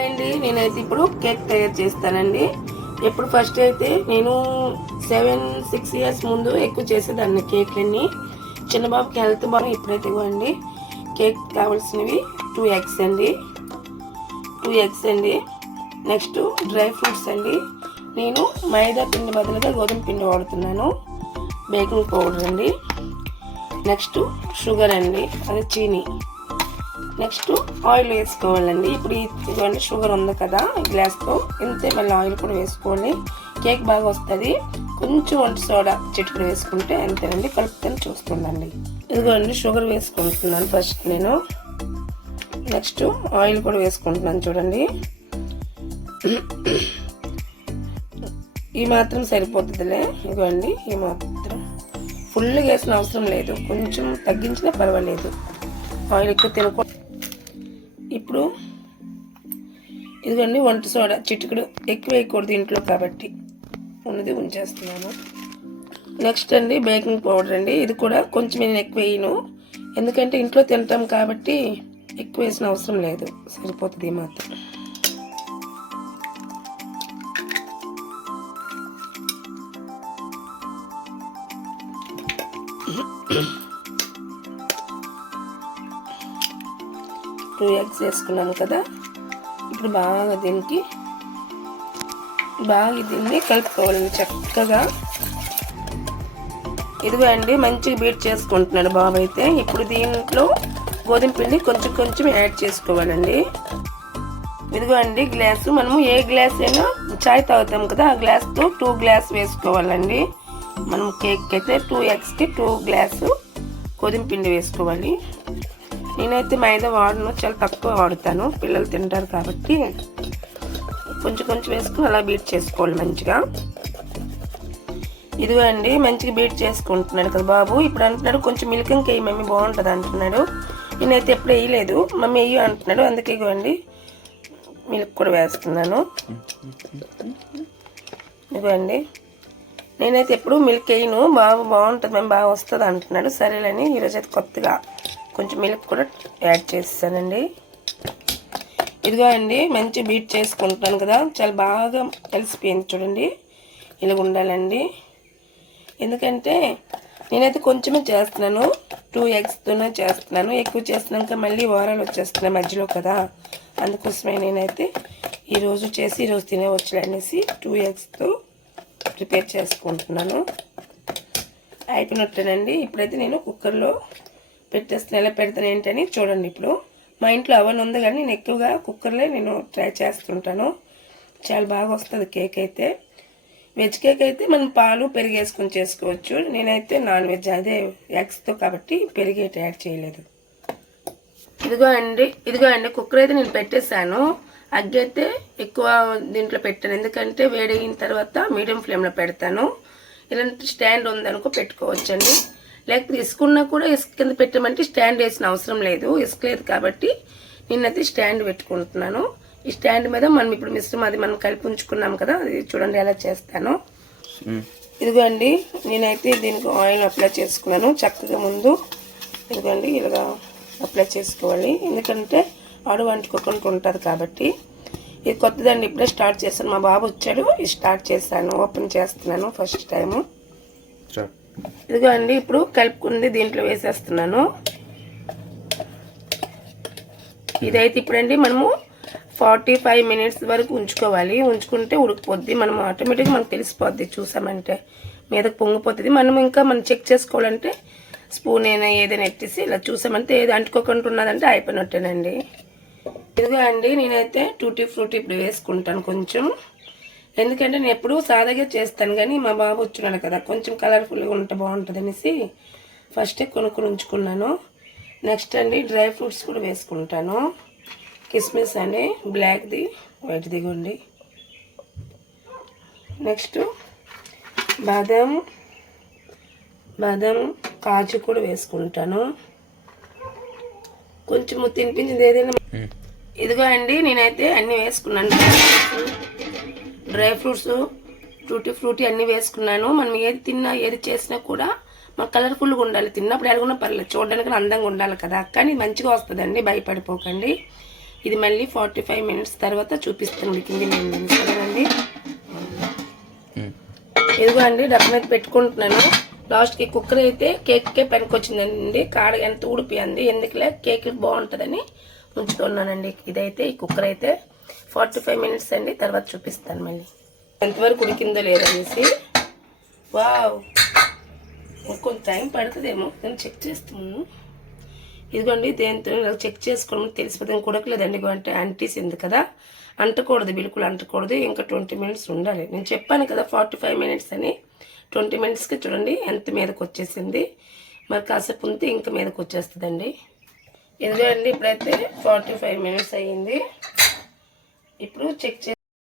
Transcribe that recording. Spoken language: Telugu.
అండి నేనైతే ఇప్పుడు కేక్ తయారు చేస్తానండి. ఎప్పుడు ఫస్ట్ అయితే నేను సెవెన్ సిక్స్ ఇయర్స్ ముందు ఎక్కువ చేసేదాన్ని కేక్లన్నీ. చిన్నబాబుకి హెల్త్ బాగా ఇప్పుడైతే ఇవ్వండి. కేక్ కావాల్సినవి టూ ఎగ్స్ అండి. టూ ఎగ్స్ అండి. నెక్స్ట్ డ్రై ఫ్రూట్స్ అండి. నేను మైదా పిండి బదులుగా గోధుమ పిండి వాడుతున్నాను. బేకింగ్ పౌడర్ అండి. నెక్స్ట్ షుగర్ అండి. అది చీనీ. నెక్స్ట్ ఆయిల్ వేసుకోవాలండి. ఇప్పుడు ఇటువంటి ఇదిగోండి షుగర్ ఉంది కదా ఈ గ్లాస్తో. ఇంతే మళ్ళీ ఆయిల్ కూడా వేసుకోవాలి కేక్ బాగా వస్తుంది. కొంచెం వంట సోడా చిటికడు వేసుకుంటే అంతేనండి. కలుపుకొని చూస్తుండండి ఇదిగోండి షుగర్ వేసుకుంటున్నాను ఫస్ట్ నేను. నెక్స్ట్ ఆయిల్ కూడా వేసుకుంటున్నాను చూడండి. ఈ మాత్రం సరిపోతుందిలే. ఇదిగోండి ఈ మాత్రం. ఫుల్గా వేసిన అవసరం లేదు. కొంచెం తగ్గించినా పర్వాలేదు. ఆయిల్ ఎక్కువ తినకూడదు. ఇప్పుడు ఇదిగోండి వంట సోడా చిటికడు ఎక్కువ వేయకూడదు ఇంట్లో కాబట్టి ఉన్నది ఉంచేస్తున్నాను. నెక్స్ట్ అండి బేకింగ్ పౌడర్ అండి. ఇది కూడా కొంచెం నేను ఎక్కువ వేయను. ఎందుకంటే ఇంట్లో తింటాం కాబట్టి ఎక్కువ వేసిన అవసరం లేదు. సరిపోతుంది ఈ మాత్రం. టూ ఎగ్స్ వేసుకున్నాము కదా ఇప్పుడు బాగా దీనికి బాగా దీన్ని కలుపుకోవాలండి చక్కగా. ఇదిగో అండి మంచిగా బీట్ చేసుకుంటున్నాడు బాబు అయితే. ఇప్పుడు దీంట్లో గోధుమ పిండి కొంచెం కొంచెం యాడ్ చేసుకోవాలండి. ఇదిగో అండి గ్లాసు. మనము ఏ గ్లాస్ అయినా చాయ్ తాగుతాం కదా ఆ గ్లాస్తో టూ గ్లాస్ వేసుకోవాలండి. మనం కేక్ అయితే టూ ఎగ్స్కి టూ గ్లాసు గోధుమ పిండి వేసుకోవాలి. నేనైతే మైదా వాడను చాలా తక్కువ వాడుతాను. పిల్లలు తింటారు కాబట్టి కొంచెం కొంచెం వేసుకుని అలా బీట్ చేసుకోవాలి మంచిగా. ఇదిగో అండి మంచిగా బీట్ చేసుకుంటున్నాడు కదా బాబు. ఇప్పుడు అంటున్నాడు కొంచెం మిల్క్ ఇంకా వేయి మమ్మీ బాగుంటుంది అంటున్నాడు. నేనైతే ఎప్పుడు వేయలేదు మమ్మీ వెయ్యి అంటున్నాడు. అందుకే ఇగో అండి మిల్క్ కూడా వేస్తున్నాను. ఇదిగో అండి నేనైతే ఎప్పుడు మిల్క్ వేయను. బాబు బాగుంటుంది మేము బాగా వస్తుంది అంటున్నాడు. సరేలేని ఈరోజు అయితే కొత్తగా కొంచెం మిల్క్ కూడా యాడ్ చేస్తానండి. ఇదిగో అండి మంచి బీట్ చేసుకుంటున్నాను కదా చాలా బాగా కలిసిపోయింది చూడండి. ఇలా ఉండాలండి. ఎందుకంటే నేనైతే కొంచెమే చేస్తున్నాను టూ ఎగ్స్తోనే చేస్తున్నాను. ఎక్కువ చేస్తున్నాక మళ్ళీ వారాలు వచ్చేస్తున్నాయి మధ్యలో కదా. అందుకోసమే నేనైతే ఈరోజు చేసి ఈరోజు తినేవచ్చు అనేసి టూ ఎగ్స్తో ప్రిపేర్ చేసుకుంటున్నాను. అయిపోయినట్టేనండి. ఇప్పుడైతే నేను కుక్కర్లో పెట్టేస్తాను ఎలా పెడతాను ఏంటని చూడండి ఇప్పుడు. మా ఇంట్లో అవన్ ఉంది కానీ నేను ఎక్కువగా కుక్కర్లే నేను ట్రై చేస్తుంటాను. చాలా బాగా వస్తుంది కేక్ అయితే. వెజ్ కేక్ అయితే మనం పాలు పెరుగు వేసుకొని చేసుకోవచ్చు. నేనైతే నాన్ వెజ్ అదే ఎగ్స్తో కాబట్టి పెరుగు యాడ్ చేయలేదు. ఇదిగో అండి ఇదిగో అండి కుక్కర్ అయితే నేను పెట్టేశాను. అగ్గి అయితే ఎక్కువ దీంట్లో పెట్టాను. ఎందుకంటే వేడైన తర్వాత మీడియం ఫ్లేమ్లో పెడతాను. ఇలాంటి స్టాండ్ ఉందనుకో పెట్టుకోవచ్చండి. లేకపోతే ఇసుకున్నా కూడా ఇసుక కింద పెట్టమంటే స్టాండ్ వేసిన అవసరం లేదు. ఇసుక లేదు కాబట్టి నేనైతే స్టాండ్ పెట్టుకుంటున్నాను. ఈ స్టాండ్ మీద మనం ఇప్పుడు మిశ్రమం అది మనం కలిపి ఉంచుకున్నాం కదా అది చూడండి ఎలా చేస్తాను. ఇదిగో అండి నేనైతే దీనికి ఆయిల్ అప్లై చేసుకున్నాను. చక్కగా ముందు ఇదిగోండి ఇలాగా అప్లై చేసుకోవాలి. ఎందుకంటే ఆడు వండుకోకుండా ఉంటుంది కాబట్టి. ఇది కొత్తదండి ఇప్పుడే స్టార్ట్ చేశాను. మా బాబు వచ్చాడు ఇది స్టార్ట్ చేశాను. ఓపెన్ చేస్తున్నాను ఫస్ట్ టైము. ఇదిగో అండి ఇప్పుడు కలుపుకుంది దీంట్లో వేసేస్తున్నాను. ఇదైతే ఇప్పుడండి మనము ఫార్టీ ఫైవ్ మినిట్స్ వరకు ఉంచుకోవాలి. ఉంచుకుంటే ఉడికిపోద్ది. మనం ఆటోమేటిక్గా మనకు తెలిసిపోద్ది చూసామంటే. మీదకి పొంగిపోతుంది. మనం ఇంకా మనం చెక్ చేసుకోవాలంటే స్పూన్ అయినా ఏదైనా ఎట్టేసి ఇలా చూసామంటే ఏది అంటుకోకుండా ఉన్నదంటే అయిపోయినట్టేనండి. ఇదిగో అండి నేనైతే టూటీ ఫ్రూటీ ఇప్పుడు వేసుకుంటాను కొంచెం. ఎందుకంటే నేను ఎప్పుడూ సాదాగా చేస్తాను కానీ మా బాబు వచ్చినాడు కదా కొంచెం కలర్ఫుల్గా ఉంటే బాగుంటుంది అనేసి ఫస్టే కొనుక్కొని ఉంచుకున్నాను నెక్స్ట్ అండి డ్రై ఫ్రూట్స్ కూడా వేసుకుంటాను. కిస్మిస్ అండి బ్లాక్ది వైట్ దిగండి నెక్స్ట్ బాదం బాదం కాజు కూడా వేసుకుంటాను. కొంచెం తినిపించింది ఏదైనా ఇదిగో అండి నేనైతే అన్నీ వేసుకున్నాను. డ్రై ఫ్రూట్స్ ఫ్రూటీ ఫ్రూటీ అన్నీ వేసుకున్నాను. మనం ఏది తిన్నా ఏది చేసినా కూడా మన కలర్ఫుల్గా ఉండాలి. తిన్నప్పుడు ఎలాగున్నా పర్లేదు. చూడడానికి అందంగా ఉండాలి కదా. కానీ మంచిగా వస్తుందండి. భయపడిపోకండి. ఇది మళ్ళీ ఫార్టీ ఫైవ్ మినిట్స్ తర్వాత చూపిస్తాను ఉడికింది నేను సరేనండి ఇదిగో అండి డబ్బు మీద పెట్టుకుంటున్నాను. లాస్ట్కి కుక్కర్ అయితే కేక్కే పనికొచ్చిందండి. కాడ ఎంత ఊడిపోయింది. ఎందుకులే? కేక్ బాగుంటుందని ఉంచుతున్నానండి. ఇదైతే ఈ కుక్కర్ అయితే. ఫార్టీ ఫైవ్ మినిట్స్ అండి తర్వాత చూపిస్తాను మళ్ళీ. ఎంతవరకు ఉడికిందో లేదనేసి. వావ్! కొంచెం టైం పడుతుందేమో నేను చెక్ చేస్తున్నాను. ఇదిగోండి దేంతో చెక్ చేసుకోవడం తెలిసిపోతే కొడకలేదండి అంటే అంటీసింది కదా. అంటకూడదు బిల్కుల్ అంటకూడదు ఇంకా ట్వంటీ మినిట్స్ ఉండాలి. నేను చెప్పాను కదా ఫార్టీ ఫైవ్ మినిట్స్ అని. ట్వంటీ మినిట్స్కి చూడండి ఎంత మీదకి వచ్చేసింది. మరి కాసేపు ఉంటే ఇంకా మీదకి వచ్చేస్తుందండి. ఇదిగోండి ఇప్పుడైతే ఫార్టీ ఫైవ్ మినిట్స్ అయ్యింది. ఇప్పుడు చెక్ చే